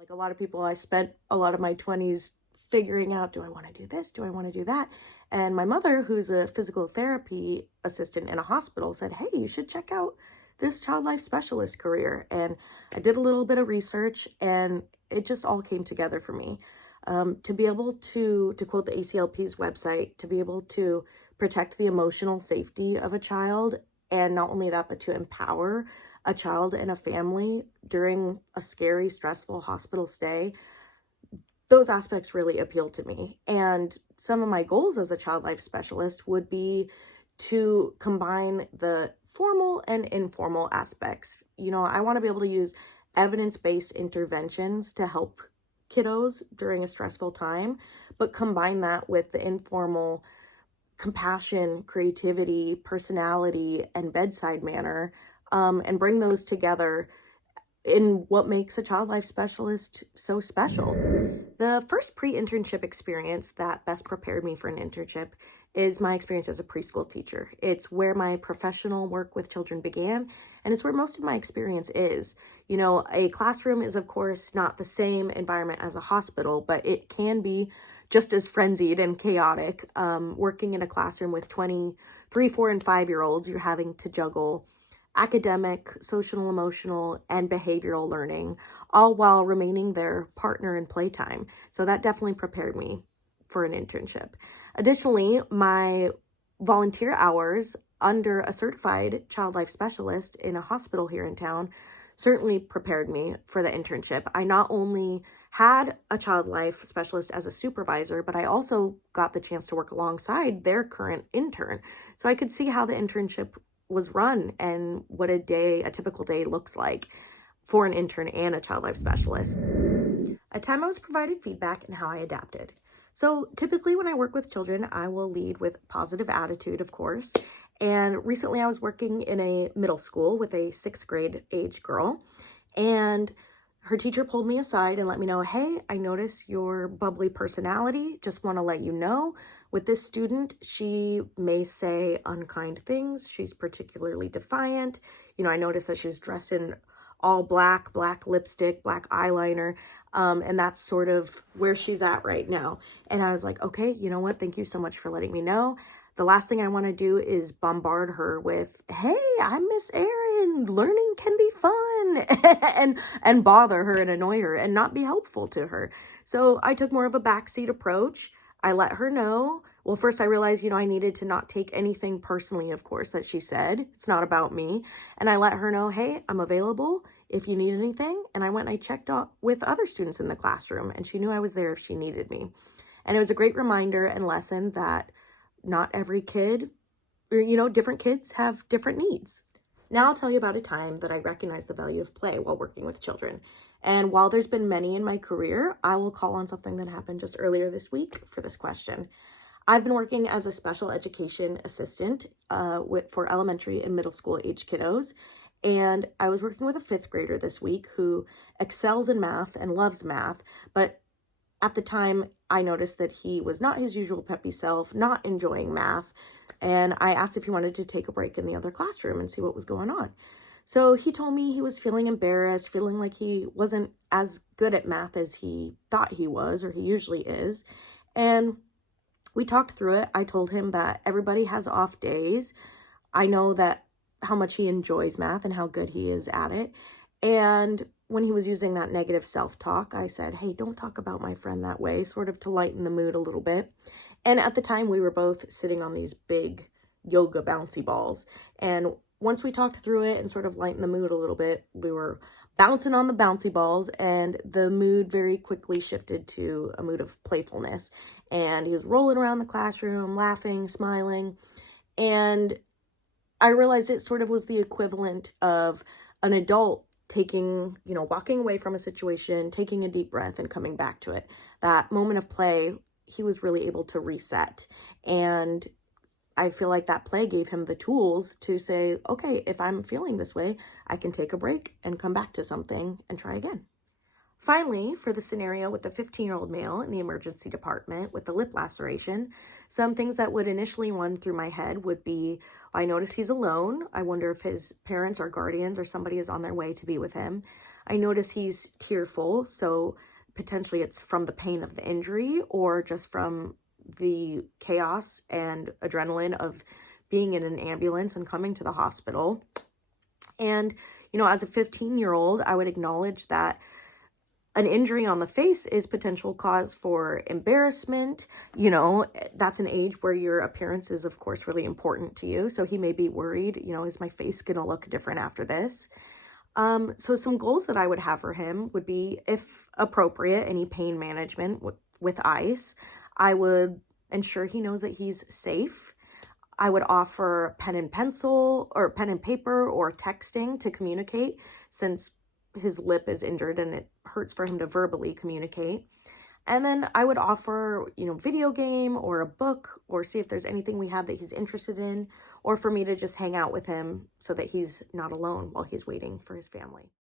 Like a lot of people, I spent a lot of my 20s figuring out, do I want to do this? Do I want to do that? And my mother, who's a physical therapy assistant in a hospital, said, hey, you should check out this child life specialist career. And I did a little bit of research and it just all came together for me. To be able to quote the ACLP's website, to be able to protect the emotional safety of a child, and not only that, but to empower a child and a family during a scary, stressful hospital stay, those aspects really appeal to me. And some of my goals as a child life specialist would be to combine the formal and informal aspects. I want to be able to use evidence-based interventions to help kiddos during a stressful time, but combine that with the informal compassion, creativity, personality, and bedside manner, and bring those together in what makes a child life specialist so special. The first pre-internship experience that best prepared me for an internship is my experience as a preschool teacher. It's where my professional work with children began, and it's where most of my experience is. A classroom is, of course, not the same environment as a hospital, but it can be just as frenzied and chaotic. Working in a classroom with 3, 4, and 5-year-olds, you're having to juggle academic, social, emotional, and behavioral learning, all while remaining their partner in playtime. So that definitely prepared me for an internship. Additionally, my volunteer hours under a certified child life specialist in a hospital here in town certainly prepared me for the internship. I not only had a child life specialist as a supervisor, but I also got the chance to work alongside their current intern. So I could see how the internship was run and what a typical day looks like for an intern and a child life specialist. At time I was provided feedback and how I adapted. So typically when I work with children, I will lead with positive attitude, of course. And recently I was working in a middle school with a 6th grade age girl, and her teacher pulled me aside and let me know, hey, I notice your bubbly personality. Just want to let you know, with this student, she may say unkind things. She's particularly defiant. I noticed that she's dressed in all black lipstick, black eyeliner. And that's sort of where she's at right now. And I was like, okay, you know what? Thank you so much for letting me know. The last thing I want to do is bombard her with, hey, I'm Miss Erin, learning can be fun, and bother her and annoy her and not be helpful to her. So I took more of a backseat approach. I let her know. Well, first I realized, I needed to not take anything personally, of course, that she said. It's not about me. And I let her know, hey, I'm available if you need anything. And I went and I checked out with other students in the classroom, and she knew I was there if she needed me. And it was a great reminder and lesson that not every kid, or, different kids have different needs. Now I'll tell you about a time that I recognized the value of play while working with children. And while there's been many in my career, I will call on something that happened just earlier this week for this question. I've been working as a special education assistant for elementary and middle school age kiddos. And I was working with a 5th grader this week who excels in math and loves math, but at the time, I noticed that he was not his usual peppy self, not enjoying math, and I asked if he wanted to take a break in the other classroom and see what was going on. So he told me he was feeling embarrassed, feeling like he wasn't as good at math as he thought he was, or he usually is, and we talked through it. I told him that everybody has off days. I know that how much he enjoys math and how good he is at it, and when he was using that negative self-talk, I said, hey, don't talk about my friend that way, sort of to lighten the mood a little bit. And at the time, we were both sitting on these big yoga bouncy balls. And once we talked through it and sort of lightened the mood a little bit, we were bouncing on the bouncy balls, and the mood very quickly shifted to a mood of playfulness. And he was rolling around the classroom, laughing, smiling. And I realized it sort of was the equivalent of an adult walking away from a situation, taking a deep breath and coming back to it. That moment of play, he was really able to reset. And I feel like that play gave him the tools to say, okay, if I'm feeling this way, I can take a break and come back to something and try again. Finally, for the scenario with the 15-year-old male in the emergency department with the lip laceration, some things that would initially run through my head would be, I notice he's alone. I wonder if his parents or guardians or somebody is on their way to be with him. I notice he's tearful, so potentially it's from the pain of the injury or just from the chaos and adrenaline of being in an ambulance and coming to the hospital. And, as a 15-year-old, I would acknowledge that an injury on the face is potential cause for embarrassment. That's an age where your appearance is, of course, really important to you. So he may be worried, is my face going to look different after this? So some goals that I would have for him would be, if appropriate, any pain management with ice. I would ensure he knows that he's safe. I would offer pen and pencil or pen and paper or texting to communicate, since his lip is injured and it hurts for him to verbally communicate. And then I would offer, video game or a book, or see if there's anything we have that he's interested in, or for me to just hang out with him so that he's not alone while he's waiting for his family.